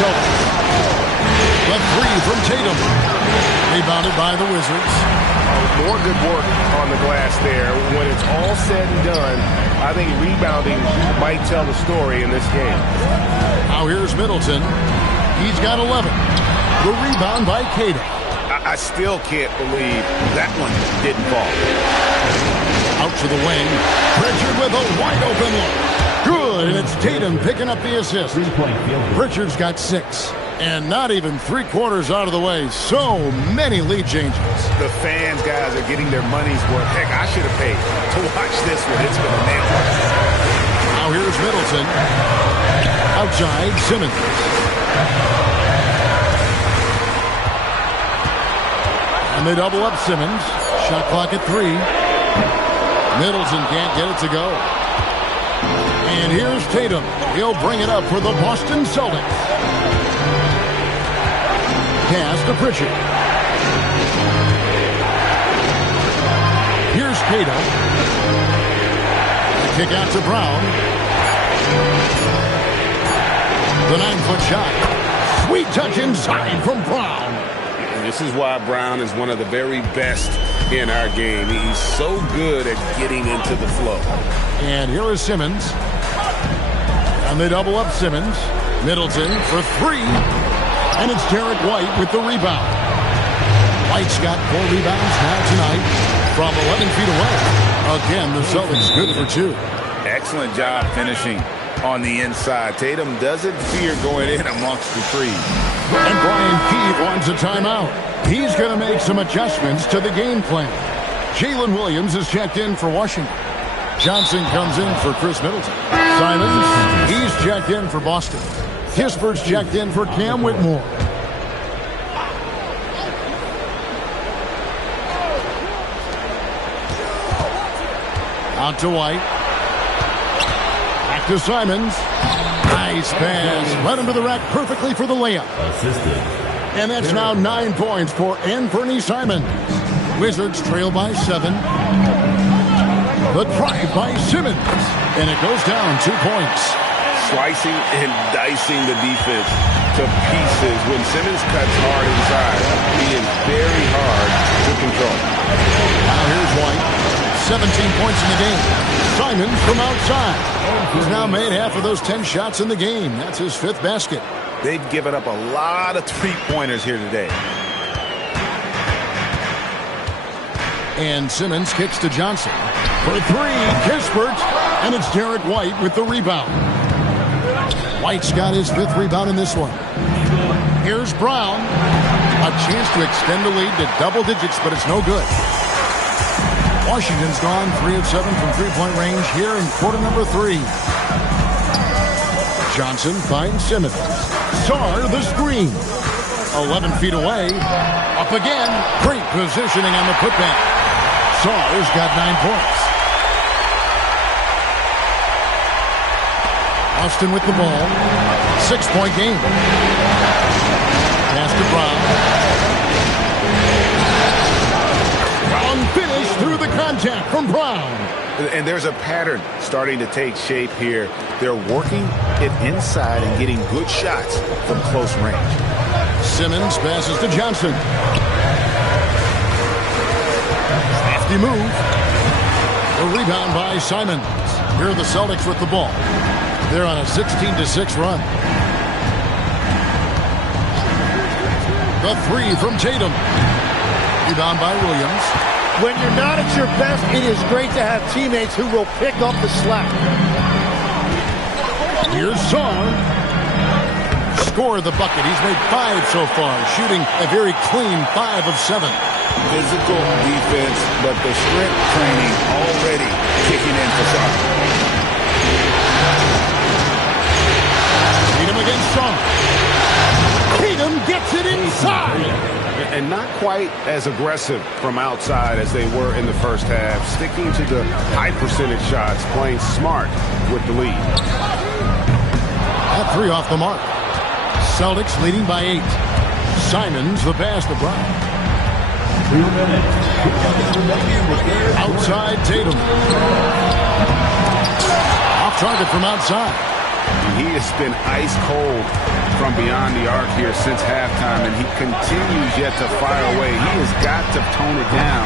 Celtics. The three from Tatum. Rebounded by the Wizards. More good work on the glass there. When it's all said and done, I think rebounding might tell the story in this game. Now here's Middleton. He's got 11. The rebound by Cato. I still can't believe that one didn't fall. Out to the wing. Pritchard with a wide open look. Good, and it's Tatum picking up the assist. Pritchard's got 6. And not even 3/4 out of the way. So many lead changes. The fans, guys, are getting their money's worth. Heck, I should have paid to watch this one. It's been a nail. Now here's Middleton. Outside, Simmons. And they double up Simmons. Shot clock at 3. Middleton can't get it to go. And here's Tatum. He'll bring it up for the Boston Celtics. Pass to Pritchard. Here's Cato. The kick out to Brown. The 9-foot shot. Sweet touch inside from Brown. And this is why Brown is one of the very best in our game. He's so good at getting into the flow. And here is Simmons. And they double up Simmons. Middleton for 3. And it's Derek White with the rebound. White's got 4 rebounds now tonight from 11 feet away. Again, the Celtics good for 2. Excellent job finishing on the inside. Tatum doesn't fear going in amongst the threes. And Brian Keith wants a timeout. He's going to make some adjustments to the game plan. Jalen Williams is checked in for Washington. Johnson comes in for Chris Middleton. Simons, he's checked in for Boston. Kispert's checked in for Cam Whitmore. Out to White. Back to Simons. Nice pass. Right under the rack perfectly for the layup. And that's now 9 points for Anthony Simons. Wizards trail by 7. The drive by Simmons. And it goes down 2 points. Slicing and dicing the defense to pieces. When Simmons cuts hard inside, he is very hard to control. Now here's White. 17 points in the game. Simons from outside. He's now made half of those 10 shots in the game. That's his 5th basket. They've given up a lot of three-pointers here today. And Simmons kicks to Johnson. For 3, Kispert. And it's Derek White with the rebound. White's got his 5th rebound in this one. Here's Brown. A chance to extend the lead to double digits, but it's no good. Washington's gone 3 of 7 from three-point range here in quarter number 3. Johnson finds Simmons. Sarr the screen. 11 feet away. Up again. Great positioning on the putback. Sarr's got 9 points. Austin with the ball. 6-point game. Pass to Brown. Brown finish through the contact from Brown. And there's a pattern starting to take shape here. They're working it inside and getting good shots from close range. Simmons passes to Johnson. Crafty move. The rebound by Simons. Here are the Celtics with the ball. They're on a 16-6 run. The 3 from Tatum. Rebound by Williams. When you're not at your best, it is great to have teammates who will pick up the slack. Here's Sarr. Score the bucket. He's made 5 so far, shooting a very clean 5 of 7. Physical defense, but the strength training already kicking in for Sarr. Tatum against Sarr. Tatum gets it inside. And not quite as aggressive from outside as they were in the first half. Sticking to the high percentage shots, playing smart with the lead. That 3 off the mark. Celtics leading by 8. Simons the pass to Brown. 2 minutes. Outside Tatum. Off target from outside. He has been ice cold from beyond the arc here since halftime, and he continues yet to fire away. He has got to tone it down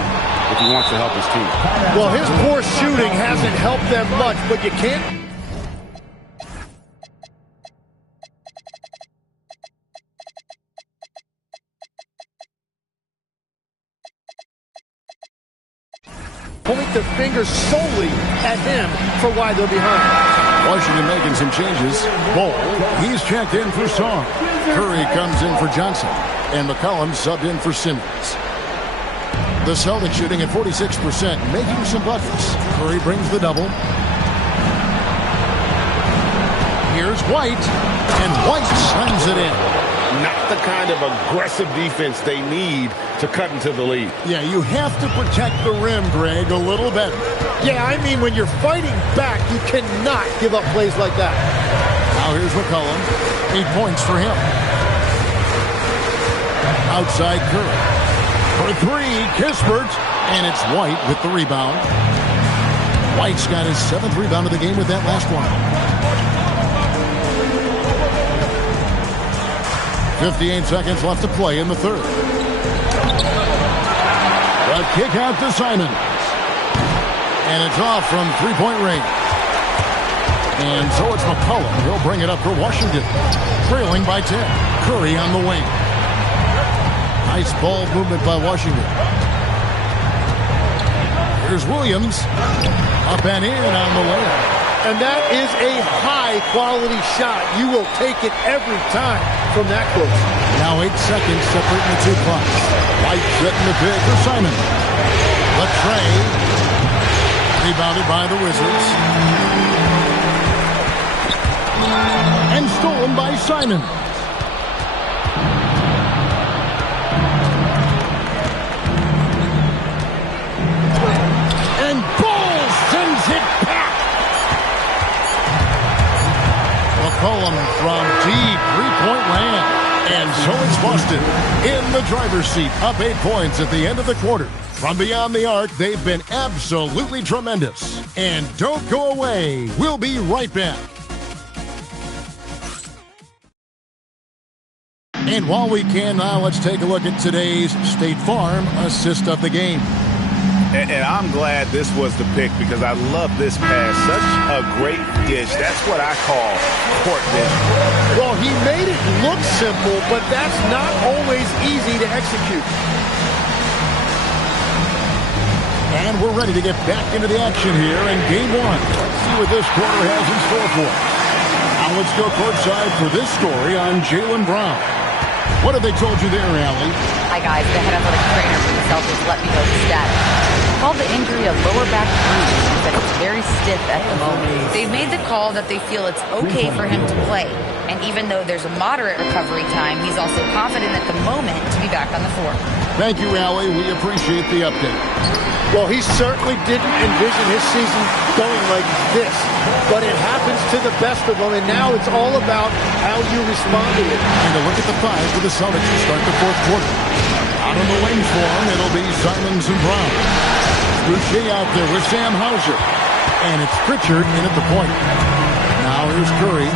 if he wants to help his team. Well, his poor shooting hasn't helped them much, but you can't... point the finger solely at him for why they're behind. Washington making some changes. Bol, he's checked in for Song. Curry comes in for Johnson. And McCollum subbed in for Simmons. The Celtics shooting at 46%, making some buckets. Curry brings the double. Here's White, and White slams it in. Not the kind of aggressive defense they need to cut into the lead. Yeah, you have to protect the rim, Greg, a little better. Yeah, I mean, when you're fighting back, you cannot give up plays like that. Now here's McCollum. 8 points for him. Outside Curry. For three, Kispert. And it's White with the rebound. White's got his 7th rebound of the game with that last one. 58 seconds left to play in the third. The kick out to Simons. And it's off from three-point range. And so it's McCollum. He'll bring it up for Washington. Trailing by 10. Curry on the wing. Nice ball movement by Washington. Here's Williams. Up and in on the layup. And that is a high-quality shot. You will take it every time from that close. Now 8 seconds separating the two clocks. White setting the pick for Simon. Latrey. Rebounded by the Wizards. And stolen by Simon. And Ball sends it back. McCollum from deep three-point land. And so it's Boston in the driver's seat, up 8 points at the end of the quarter. From beyond the arc, they've been absolutely tremendous. And don't go away. We'll be right back. And while we can now, let's take a look at today's State Farm assist of the game. And I'm glad this was the pick because I love this pass. Such a great dish. That's what I call court vision. Well, he made it look simple, but that's not always easy to execute. And we're ready to get back into the action here in Game 1. Let's see what this quarter has in store for us. Now let's go courtside for this story on Jaylen Brown. What have they told you there, Allie? Hi, guys. The head athletic trainer for the Celtics let me know the status. Called the injury a lower back bruise and said it's very stiff at the moment. They've made the call that they feel it's okay for him to play. And even though there's a moderate recovery time, he's also confident at the moment to be back on the floor. Thank you, Allie. We appreciate the update. Well, he certainly didn't envision his season going like this. But it happens to the best of them, and now it's all about how you respond to it. And a look at the five for the Celtics to start the fourth quarter. Out on the wing for him, it'll be Simons and Brown. Boucher out there with Sam Hauser. And it's Pritchard in at the point. Now here's Curry.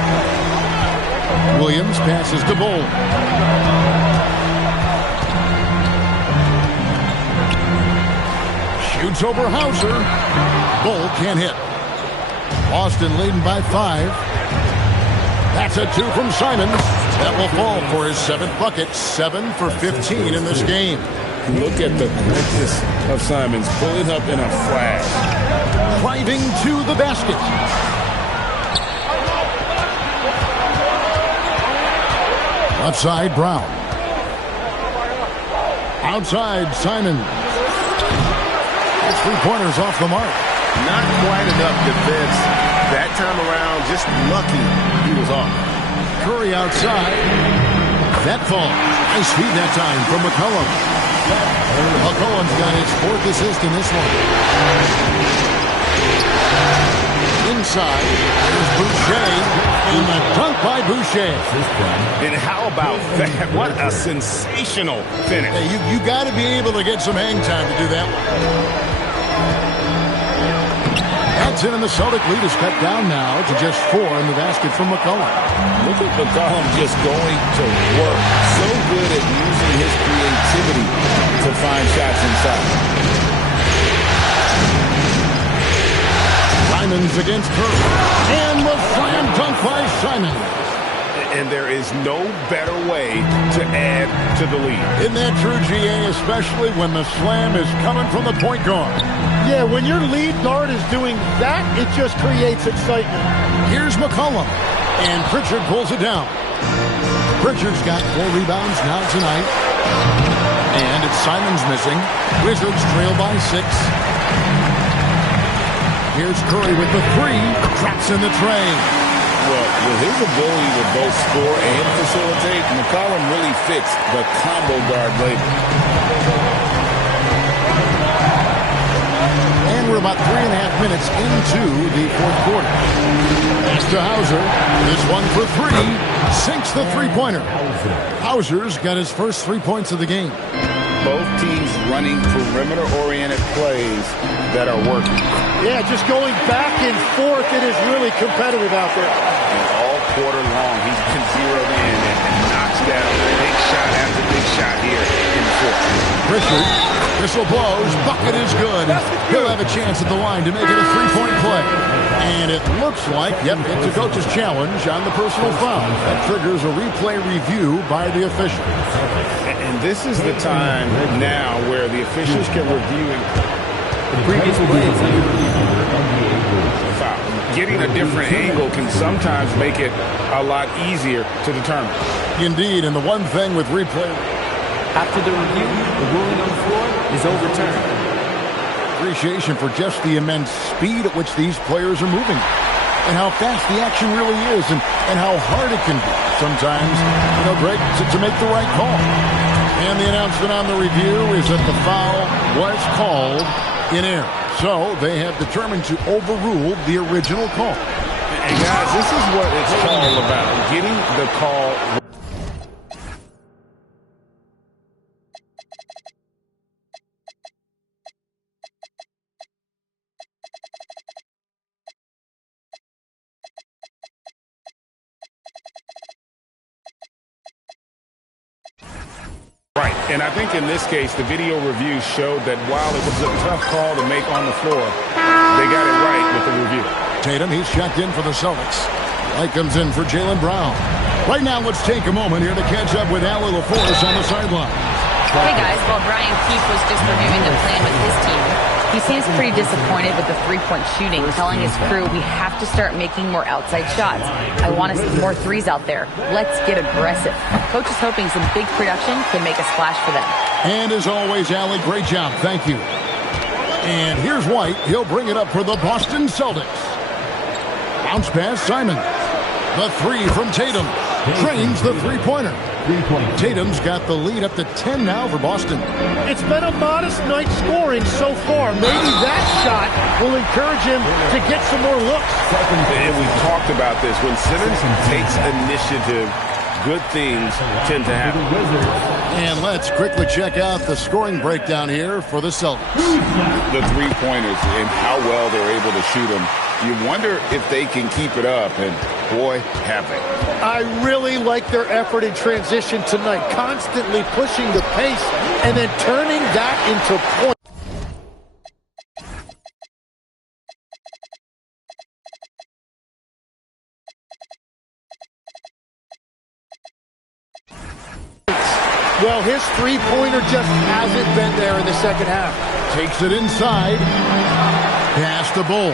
Williams passes to Bol. Shoots over Hauser. Bol can't hit. Boston leading by 5. That's a 2 from Simons. That will fall for his 7th bucket. 7 for 15 in this game. Look at the quickness of Simons. Pull it up in a flash. Driving to the basket. Left side, Brown. Outside, Simons. It's 3-pointers off the mark. Not quite enough defense that time around. Just lucky he was off. Curry outside. That falls. Nice feed that time from McCollum. McCollum's got his 4th assist in this one. Inside, there's Boucher, and the dunk by Boucher. And how about that? What a sensational finish. Hey, you got to be able to get some hang time to do that one. That's minutes in, and the Celtic lead is cut down now to just 4 in the basket from McCollum. Look at McCollum just going to work. So good at using his creativity to find shots inside. Simon's against Curry. And the slam dunk by Simon. And there is no better way to add to the lead. Isn't that true, GA, especially when the slam is coming from the point guard? Yeah, when your lead guard is doing that, it just creates excitement. Here's McCollum, and Pritchard pulls it down. Pritchard's got 4 rebounds now tonight. And it's Simon's missing. Wizards trail by 6. Here's Curry with the 3. Traps in the tray. Well, with his ability to both score and facilitate, McCollum really fits the combo guard label. And we're about 3.5 minutes into the fourth quarter. Pass to Hauser. This one for 3. Sinks the three-pointer. Hauser's got his first 3 points of the game. Both teams running perimeter-oriented plays that are working. Yeah, just going back and forth. It is really competitive out there. And all quarter long, he's been zeroed in and knocks down big shot after big shot here in the fourth. Pritchard, whistle blows, bucket is good. He'll have a chance at the line to make it a 3-point play. And it looks like, yep, it's a coach's challenge on the personal foul. That triggers a replay review by the official. And this is the time now where the officials can review The previous play is under review under NBA rules. foul. Getting a different angle can sometimes make it a lot easier to determine. Indeed, and the one thing with replay... After the review, the ruling on the floor is overturned. Appreciation for just the immense speed at which these players are moving. And how fast the action really is, and how hard it can be sometimes, Greg, to make the right call. And the announcement on the review is that the foul was called in error. So they have determined to overrule the original call. And guys, this is what it's all about. Getting the call. Right, and I think in this case, the video review showed that while it was a tough call to make on the floor, they got it right with the review. Tatum, he's checked in for the Celtics. Light comes in for Jaylen Brown. Right now, let's take a moment here to catch up with Allie LaForce on the sideline. Hey guys, while Brian Keefe was just reviewing the plan with his team, he seems pretty disappointed with the three-point shooting, telling his crew we have to start making more outside shots. I want to see more threes out there. Let's get aggressive. Coach is hoping some big production can make a splash for them. And as always, Allie, great job. Thank you. And here's White. He'll bring it up for the Boston Celtics. Bounce pass, Simon. The 3 from Tatum. Trains the three-pointer. Tatum's got the lead up to 10 now for Boston. It's been a modest night scoring so far. Maybe that shot will encourage him to get some more looks. And we talked about this. When Simmons takes initiative, good things tend to happen. And let's quickly check out the scoring breakdown here for the Celtics. The three-pointers and how well they're able to shoot them. You wonder if they can keep it up, and boy, have they. I really like their effort in transition tonight, constantly pushing the pace and then turning that into points. Well, his three-pointer just hasn't been there in the second half. Takes it inside. Pass to Bull.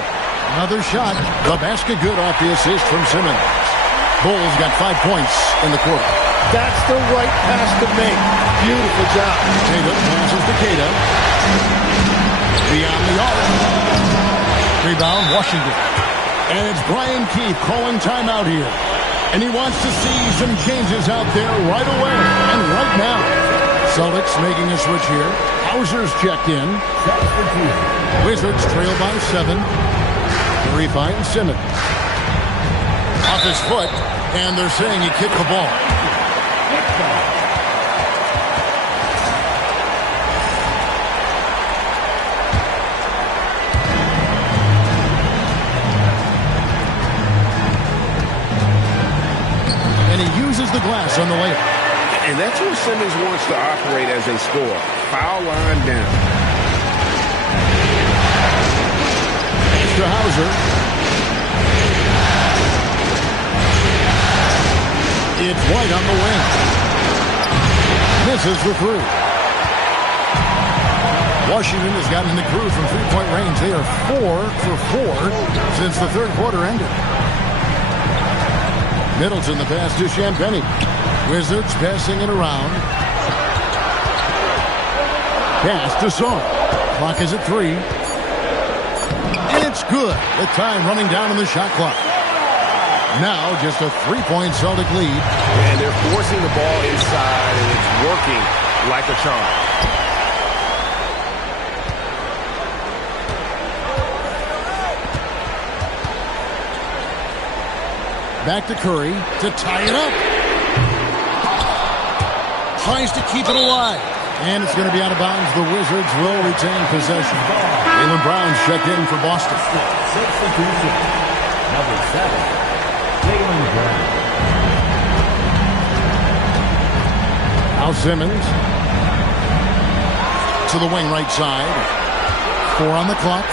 Another shot. The basket good off the assist from Simmons. Bull's got 5 points in the quarter. That's the right pass to make. Beautiful job. Tatum passes to Keita. Beyond the arc. Rebound, Washington. And it's Brian Keefe calling timeout here. And he wants to see some changes out there right away and right now. Celtics making a switch here. Hauser's checked in. Wizards trail by 7. Curry finds Simmons. Off his foot, and they're saying he kicked the ball. pass on the layup. And that's where Simmons wants to operate as a scorer. Foul line down. To Hauser. It's White on the wing. Misses the three. Washington has gotten in the groove from three-point range. They are 4 for 4 since the third quarter ended. Middleton the pass to Champagnie. Wizards passing it around. Pass to Song. Clock is at 3. It's good with time running down on the shot clock. Now just a 3-point Celtic lead. And they're forcing the ball inside, and it's working like a charm. Back to Curry to tie it up. Tries to keep it alive. And it's going to be out of bounds. The Wizards will retain possession. Jaylen Brown's checked in for Boston. Substitution. Number 7, Jaylen Brown. Now Simmons to the wing right side. 4 on the clock.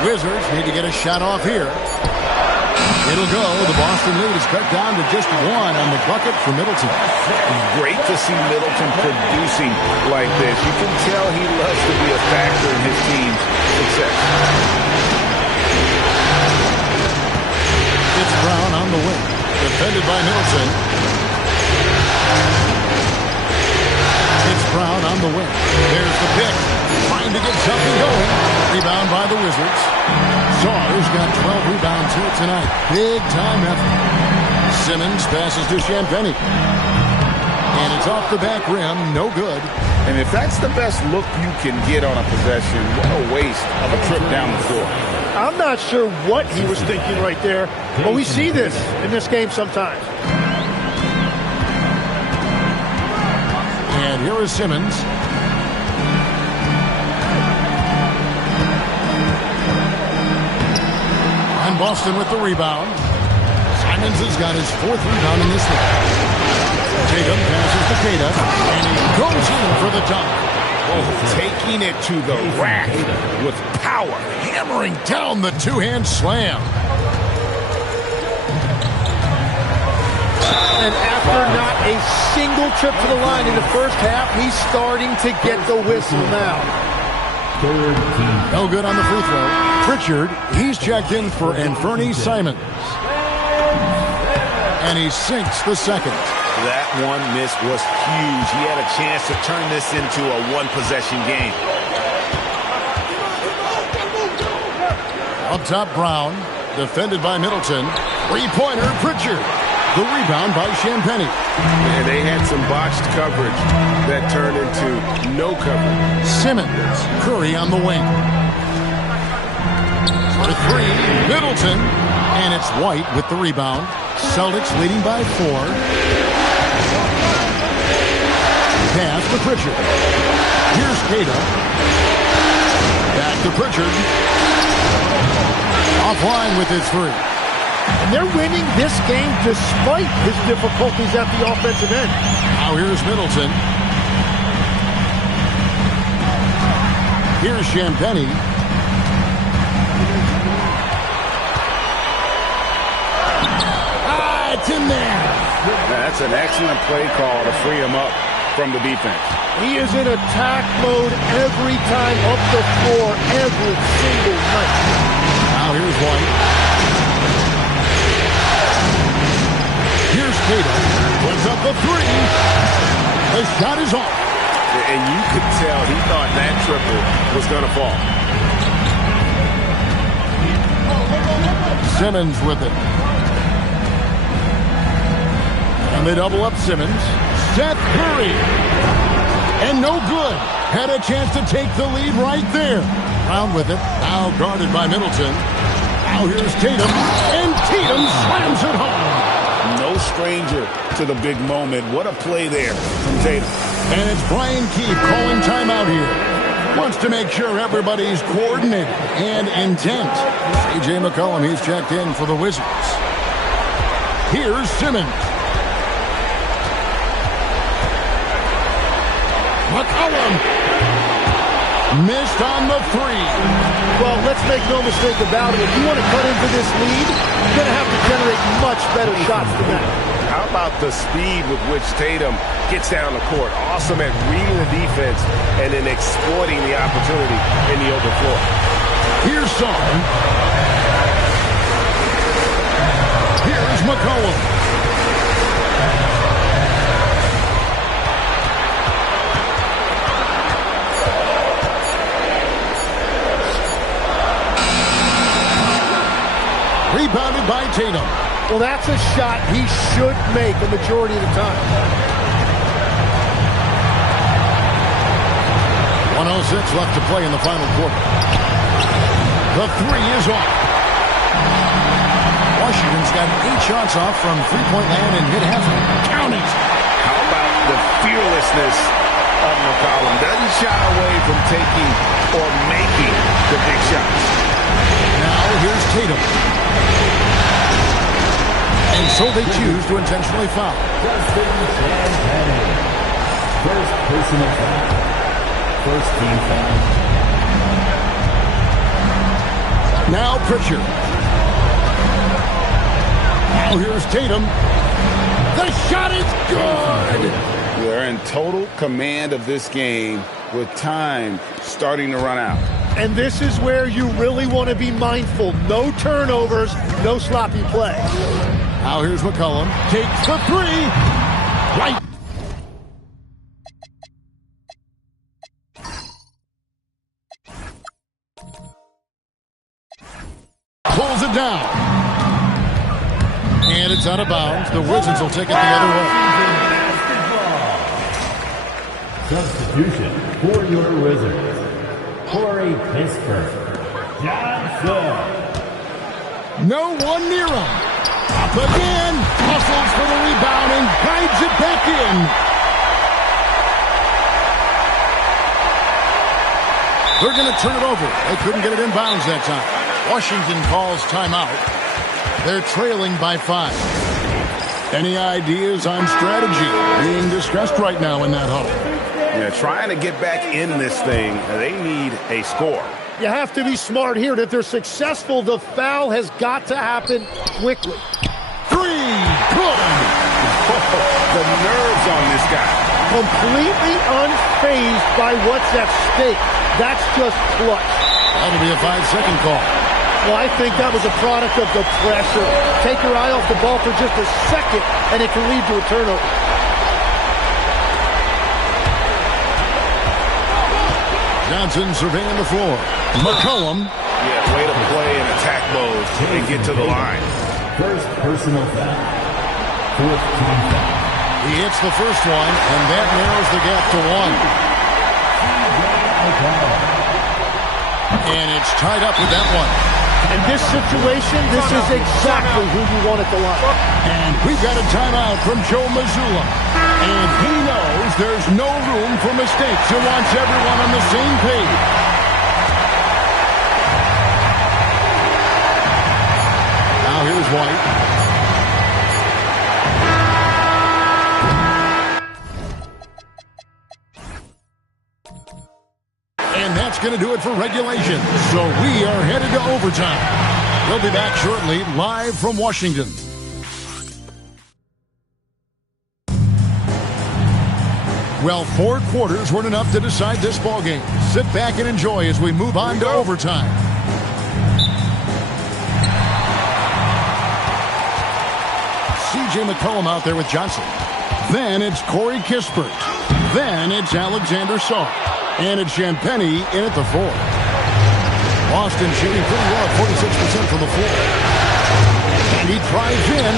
The Wizards need to get a shot off here. It'll go. The Boston lead is cut down to just 1 on the bucket for Middleton. Great to see Middleton producing like this. You can tell he loves to be a factor in his team's success. It's Brown on the wing. Defended by Middleton. It's Brown on the wing. There's the pick. Trying to get something going. Rebound by the Wizards. Saw's got 12 rebounds here tonight. Big time effort. Simmons passes to Champagnie. And it's off the back rim. No good. And if that's the best look you can get on a possession, what a waste of a trip down the floor. I'm not sure what he was thinking right there, but we see this in this game sometimes. And here is Simmons. And Boston with the rebound. Simons has got his 4th rebound in this one. Tatum passes to Keita, and he goes in for the dunk. Oh, taking it to the rack with power. Hammering down the two-hand slam. And after not a single trip to the line in the first half, he's starting to get the whistle now. No good on the free throw. Pritchard, he's checked in for Anthony Simons. And he sinks the second. That one miss was huge. He had a chance to turn this into a one-possession game. Up top, Brown. Defended by Middleton. Three-pointer, Pritchard. The rebound by Champagnie. And they had some botched coverage that turned into no coverage. Simmons. Curry on the wing. For 3, Middleton. And it's White with the rebound. Celtics leading by 4. Pass to Pritchard. Here's Keita. Back to Pritchard. Offline with his 3. And they're winning this game despite his difficulties at the offensive end. Now here's Middleton. Here's Champagnie. It's in there. That's an excellent play call to free him up from the defense. He is in attack mode every time up the floor, every single night. Now here's White. Here's Keita. Puts up the 3. The shot is off. And you could tell he thought that triple was going to fall. Simmons with it. And they double up Simmons. Seth Curry. And no good. Had a chance to take the lead right there. Brown with it. Now guarded by Middleton. Now here's Tatum. And Tatum slams it home. No stranger to the big moment. What a play there from Tatum. And it's Brian Keefe calling timeout here. Wants to make sure everybody's coordinated and intent. C.J. McCollum, he's checked in for the Wizards. Here's Simmons. McCollum missed on the three. Well, let's make no mistake about it. If you want to cut into this lead, you're going to have to generate much better shots than that. How about the speed with which Tatum gets down the court? Awesome at reading the defense and then exploiting the opportunity in the open floor. Here's Son. Here's McCollum. Rebounded by Tatum. Well, that's a shot he should make a majority of the time. 1:06 left to play in the final quarter. The three is off. Washington's got 8 shots off from three-point land and hit half of it. Count it. How about the fearlessness of McCollum? Doesn't shy away from taking or making the big shots. Now here's Tatum. And so they choose to intentionally foul. First personal foul. First team foul. Now Pritchard. Now here's Tatum. The shot is good. They're in total command of this game with time starting to run out. And this is where you really want to be mindful. No turnovers, no sloppy play. Now here's McCollum. Takes the three. Right. Pulls it down. And it's out of bounds. The Wizards will take it the other way. Substitution for your Wizards. Corey Pittsburgh. Johnson. No one near him. Up again. Hustles for the rebound and guides it back in. They're going to turn it over. They couldn't get it in bounds that time. Washington calls timeout. They're trailing by 5. Any ideas on strategy being discussed right now in that huddle? Yeah, trying to get back in this thing, they need a score. You have to be smart here. If they're successful, the foul has got to happen quickly. Three. Good. The nerves on this guy. Completely unfazed by what's at stake. That's just clutch. That'll be a 5-second call. Well, I think that was a product of the pressure. Take your eye off the ball for just a second, and it can lead to a turnover. Johnson surveying the floor. McCollum. Yeah, way to play in attack mode and get to the line. First personal foul. Fourth team foul. He hits the first one, and that narrows the gap to 1. And it's tied up with that one. In this situation, this is exactly who you want at the line. And we've got a timeout from Joe Mazzulla. And he knows there's no room for mistakes. He wants everyone on the same page. Now here's White. And that's going to do it for regulation. So we are headed to overtime. We'll be back shortly, live from Washington. Well, 4 quarters weren't enough to decide this ballgame. Sit back and enjoy as we move on to overtime. C.J. McCollum out there with Johnson. Then it's Corey Kispert. Then it's Alexander Saw. And it's Champagnie in at the 4. Boston shooting pretty well at 46% from the floor. And he drives in.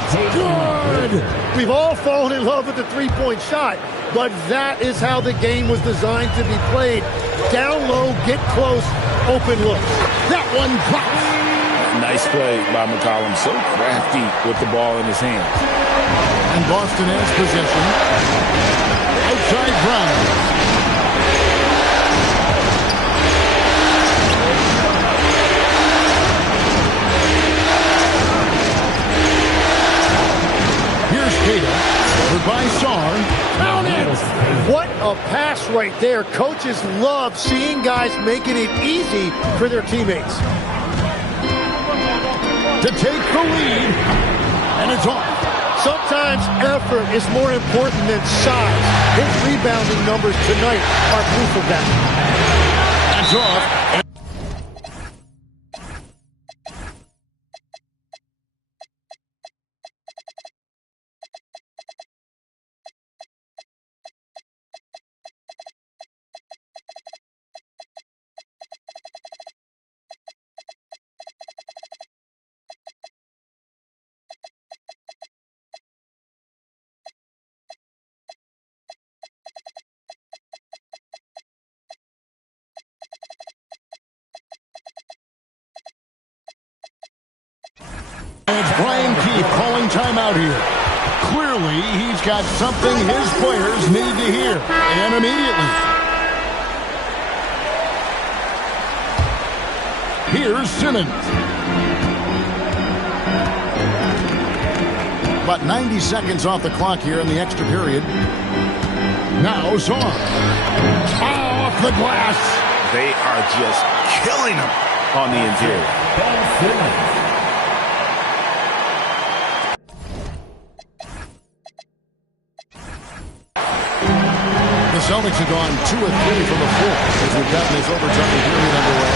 It's good! We've all fallen in love with the three-point shot, but that is how the game was designed to be played. Down low, get close, open look. That one drops. Nice play by McCollum. So crafty with the ball in his hand. And Boston has possession. Outside Brown. Here's Tatum. For by Sarr. Count it! What a pass right there. Coaches love seeing guys making it easy for their teammates. To take the lead, and it's off. Sometimes effort is more important than size. His rebounding numbers tonight are proof of that. That's off. And it's Brian Keefe calling timeout here. Clearly, he's got something his players need to hear, and immediately. Here's Simmons. About 90 seconds off the clock here in the extra period. Now Sarr. Off the glass. They are just killing them on the interior. The Celtics have gone 2 of 3 from the floor as we've gotten this overtime period underway.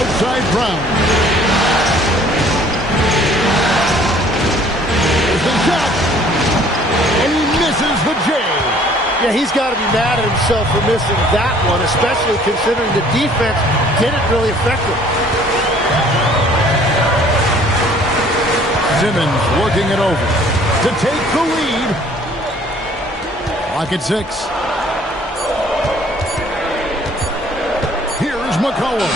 Outside Brown. There's the shot. And he misses the J. Yeah, he's got to be mad at himself for missing that one, especially considering the defense didn't really affect him. Simmons working it over to take the lead. Clock at 6. Here's McCollum.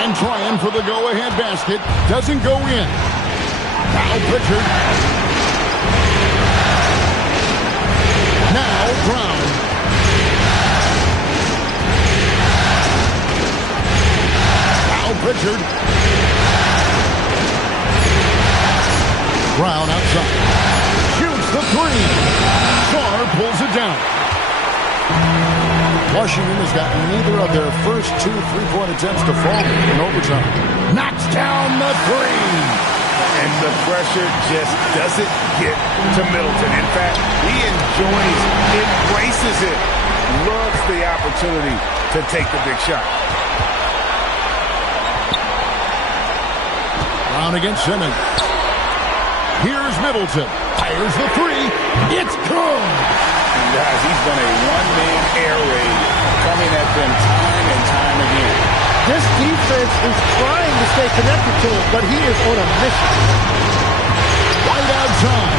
And trying for the go-ahead basket. Doesn't go in. Now Pritchard. Now Brown. Now Pritchard. Brown outside. Shoots the 3. Sarr pulls it down. Washington has gotten neither of their first 2 3-point attempts to fall in overtime. Knocks down the 3. And the pressure just doesn't get to Middleton. In fact, he enjoys, embraces it, loves the opportunity to take the big shot. Brown against Simmons. Here's Middleton. Fires the 3. It's good. And guys, he's been a one-man air raid coming at them time and time again. This defense is trying to stay connected to him, but he is on a mission. Right outside.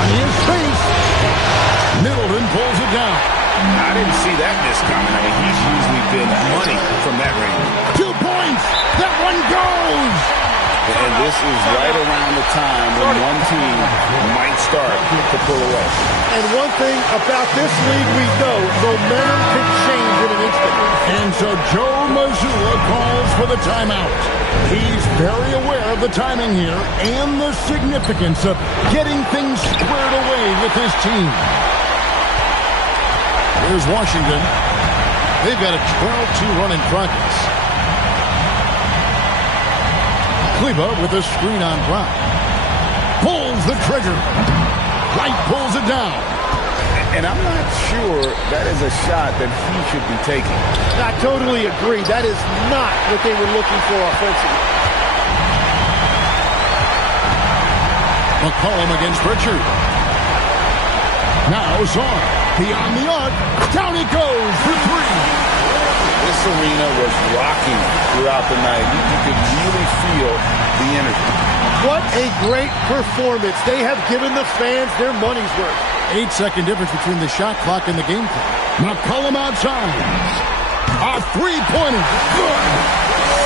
Plenty of space. Middleton pulls it down. I didn't see that miss coming. I mean, he's usually been money from that range. 2 points. That one goes. And this is right around the time when one team might start to pull away. And one thing about this league we know, momentum can change in an instant. And so Joe Mazzulla calls for the timeout. He's very aware of the timing here and the significance of getting things squared away with his team. Here's Washington. They've got a 12-2 run in progress. Kleba with a screen on Brown. Pulls the trigger. Wright pulls it down. And I'm not sure that is a shot that he should be taking. I totally agree. That is not what they were looking for offensively. McCollum against Pritchard. Now Sarr. Beyond the arc. Down it goes for 3. This arena was rocking throughout the night. You could really feel the energy. What a great performance. They have given the fans their money's worth. 8-second difference between the shot clock and the game clock. McCollum outside. A 3-pointer. Good.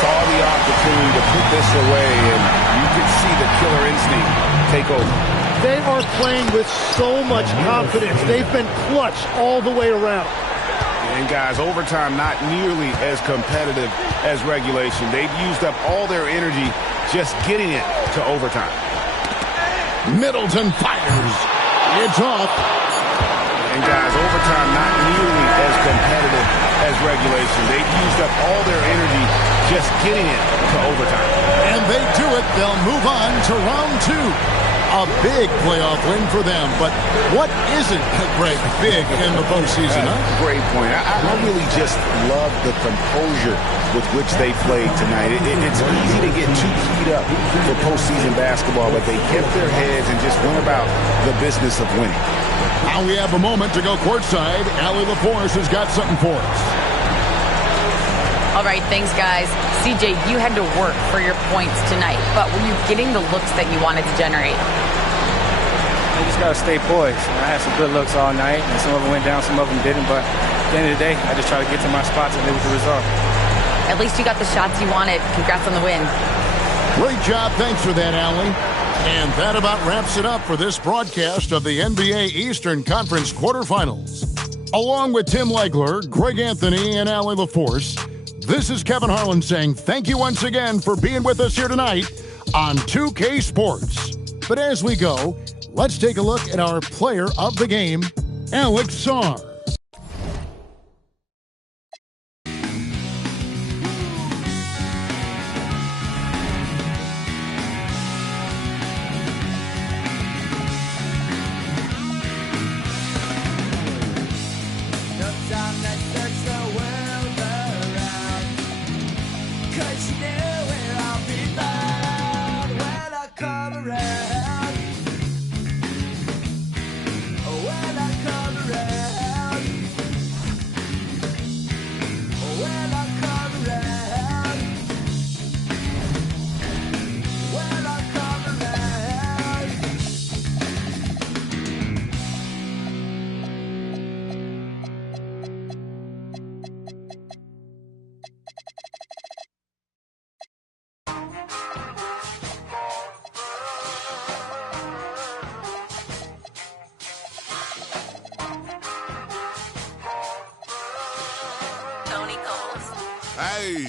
Saw the opportunity to put this away, and you could see the killer instinct take over. They are playing with so much confidence. They've been clutch all the way around. And guys, overtime not nearly as competitive as regulation. They've used up all their energy just getting it to overtime. Middleton fires. It's off. And guys, overtime not nearly as competitive as regulation. They've used up all their energy just getting it to overtime. And they do it. They'll move on to round 2. A big playoff win for them. But what isn't, Greg, big in the postseason, huh? Great point. I really just love the composure with which they played tonight. It's easy to get too keyed up for postseason basketball, but they kept their heads and just went about the business of winning. Now we have a moment to go courtside. Allie LaForce has got something for us. All right, thanks, guys. CJ, you had to work for your points tonight, but were you getting the looks that you wanted to generate? You just got to stay poised. I had some good looks all night, and some of them went down, some of them didn't, but at the end of the day, I just try to get to my spots and live with the result. At least you got the shots you wanted. Congrats on the win. Great job. Thanks for that, Allie. And that about wraps it up for this broadcast of the NBA Eastern Conference quarterfinals. Along with Tim Legler, Greg Anthony, and Allie LaForce, this is Kevin Harlan saying thank you once again for being with us here tonight on 2K Sports. But as we go, let's take a look at our player of the game, Alex Sarr. Hey,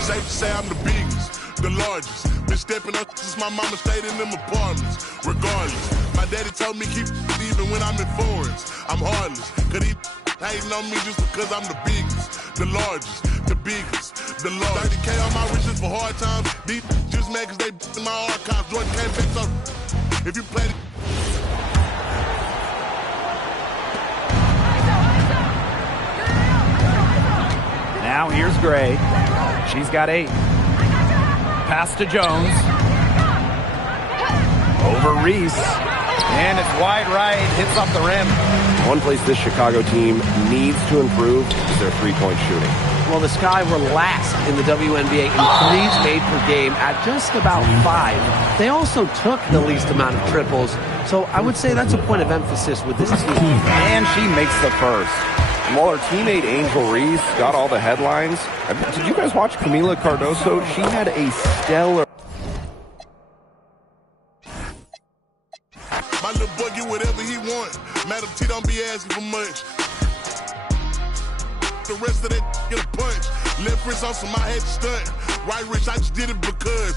safe to say I'm the biggest, the largest. Been stepping up since my mama stayed in them apartments. Regardless, my daddy told me keep even when I'm in foreigns. I'm heartless, cause he hating on me just because I'm the biggest, the largest, the biggest, the largest. 30K on my riches for hard times. These just mad cause they in my archives. Jordan came back, so if you play it. Now here's Gray. She's got 8. Pass to Jones. Over Reese. And it's wide right. Hits off the rim. One place this Chicago team needs to improve is their three-point shooting. Well, the Sky were last in the WNBA in threes made per game at just about 5. They also took the least amount of triples. So I would say that's a point of emphasis with this team. And she makes the first. And while her teammate Angel Reese got all the headlines, did you guys watch Camila Cardoso? She had a stellar... My little boy get whatever he want. Madam T don't be asking for much. The rest of that get a punch. Left wrist on some I had to stunt. Right wrist, I just did it because